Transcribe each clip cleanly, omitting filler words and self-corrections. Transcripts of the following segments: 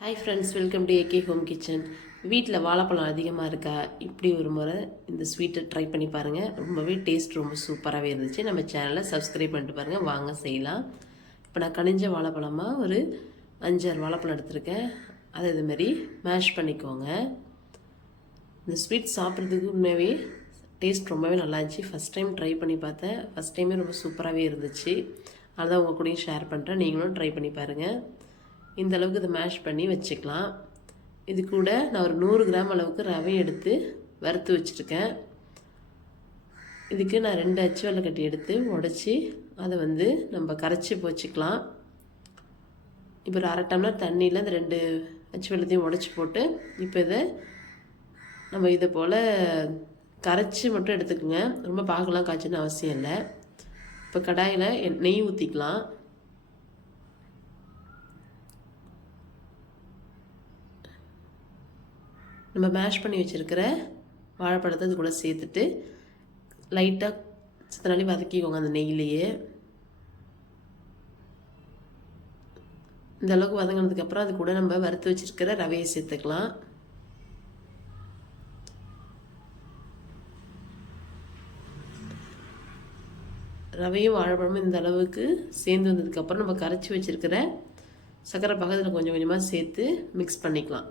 Hi friends, welcome to AK home kitchen. வீட்டில் வாழைப்பழம் அதிகமாக இருக்கா? இப்படி ஒரு முறை இந்த ஸ்வீட்டை ட்ரை பண்ணி பாருங்கள். ரொம்பவே டேஸ்ட் ரொம்ப சூப்பராகவே இருந்துச்சு. நம்ம சேனலை சப்ஸ்கிரைப் பண்ணிட்டு பாருங்கள். வாங்க செய்யலாம். இப்போ நான் கனிஞ்ச வாழைப்பழமாக ஒரு 5-6 வாழைப்பழம் எடுத்திருக்கேன். அதை இதுமாரி மேஷ் பண்ணிக்கோங்க. இந்த ஸ்வீட் சாப்பிட்றதுக்கு உண்மையாகவே டேஸ்ட் ரொம்பவே நல்லா இருந்துச்சு. ஃபஸ்ட் டைம் ட்ரை பண்ணி பார்த்தேன். ஃபஸ்ட் டைமே ரொம்ப சூப்பராகவே இருந்துச்சு. அதுதான் உங்கள் கூடயும் ஷேர் பண்ணுறேன். நீங்களும் ட்ரை பண்ணி பாருங்கள். இந்த அளவுக்கு இதை மேஷ் பண்ணி வச்சுக்கலாம். இது கூட நான் ஒரு 100 கிராம் அளவுக்கு ரவை எடுத்து வறுத்து வச்சுருக்கேன். இதுக்கு நான் 2 அச்சு வெல்லம் எடுத்து உடச்சி அதை நம்ம கரைச்சி வச்சுக்கலாம். இப்போ ஒரு 1/2 டம்ளர் தண்ணியில் இந்த 2 அச்சு வெல்லத்தையும் உடச்சி போட்டு இப்போ நம்ம இதை போல் கரைச்சி மட்டும் எடுத்துக்கோங்க. ரொம்ப பாகலாம் காய்ச்சணும்னு அவசியம் இல்லை. இப்போ கடாயில் நெய் ஊற்றிக்கலாம். நம்ம மேஷ் பண்ணி வச்சுருக்கிற வாழைப்பழத்தை இது கூட சேர்த்துட்டு லைட்டாக சித்தனாலே வதக்கிக்கோங்க அந்த நெய்யிலேயே. இந்த அளவுக்கு வதங்கினதுக்கப்புறம் அது கூட நம்ம வறுத்து வச்சுருக்கிற ரவையை சேர்த்துக்கலாம். ரவையும் வாழைப்பழமும் இந்த அளவுக்கு சேர்ந்து வந்ததுக்கப்புறம் நம்ம கரைச்சி வச்சுருக்கிற சர்க்கரை பக்கத்தில் கொஞ்சம் கொஞ்சமாக சேர்த்து மிக்ஸ் பண்ணிக்கலாம்.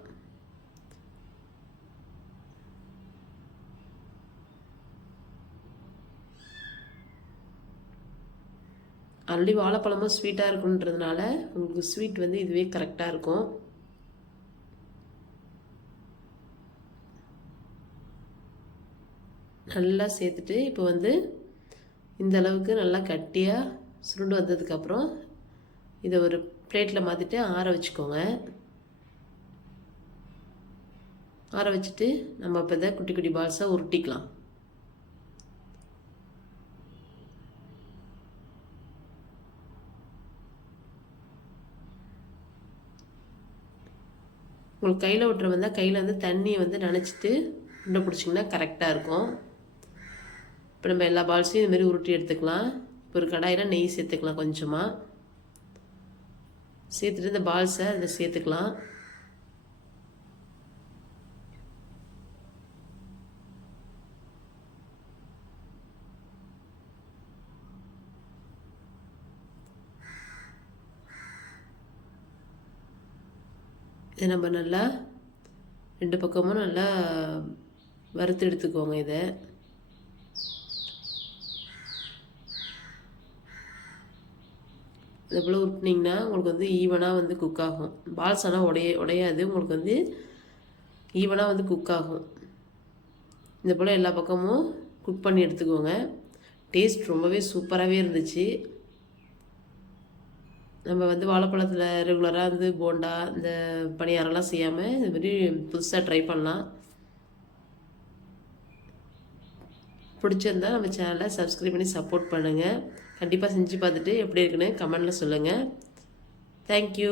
ஆல்ரெடி வாழைப்பழமும் ஸ்வீட்டாக இருக்குன்றதுனால உங்களுக்கு ஸ்வீட் இதுவே கரெக்டாக இருக்கும். நல்லா சேர்த்துட்டு இப்போ இந்த அளவுக்கு நல்லா கட்டியாக சுருண்டு வந்ததுக்கப்புறம் இதை ஒரு பிளேட்டில் மாற்றிட்டு ஆற வச்சுக்கோங்க. ஆற வச்சுட்டு நம்ம இப்போ இதை குட்டி குட்டி பால்ஸாக உருட்டிக்கலாம். உங்களுக்கு கையில் விட்டுற வந்தால் கையில் தண்ணியை நனைச்சிட்டு உருண்டை பிடிச்சிங்கன்னா கரெக்டாக இருக்கும். இப்போ நம்ம எல்லா பால்ஸையும் இதுமாரி உருட்டி எடுத்துக்கலாம். இப்போ ஒரு கடாயில் நெய் சேர்த்துக்கலாம். கொஞ்சமாக சேர்த்துட்டு இந்த பால்ஸை அதில் சேர்த்துக்கலாம். இதை நம்ம நல்லா 2 பக்கமும் நல்லா வறுத்து எடுத்துக்கோங்க. இதை இதை போல் உருட்டினீங்கன்னா உங்களுக்கு ஈவனாக குக் ஆகும். பால்ஸ் ஆனால் உடையாது. உங்களுக்கு ஈவனாக குக் ஆகும். இந்த போல் எல்லா பக்கமும் குக் பண்ணி எடுத்துக்கோங்க. டேஸ்ட் ரொம்பவே சூப்பராகவே இருந்துச்சு. நம்ம வாழைப்பழத்தில் ரெகுலராக போண்டா இந்த பணியாரம்லாம் செய்யாமல் இதுமாரி புதுசாக ட்ரை பண்ணலாம். பிடிச்சிருந்தா நம்ம சேனலை சப்ஸ்கிரைப் பண்ணி சப்போர்ட் பண்ணுங்கள். கண்டிப்பாக செஞ்சு பார்த்துட்டு எப்படி இருக்குன்னு கமெண்டில் சொல்லுங்கள். தேங்க்யூ.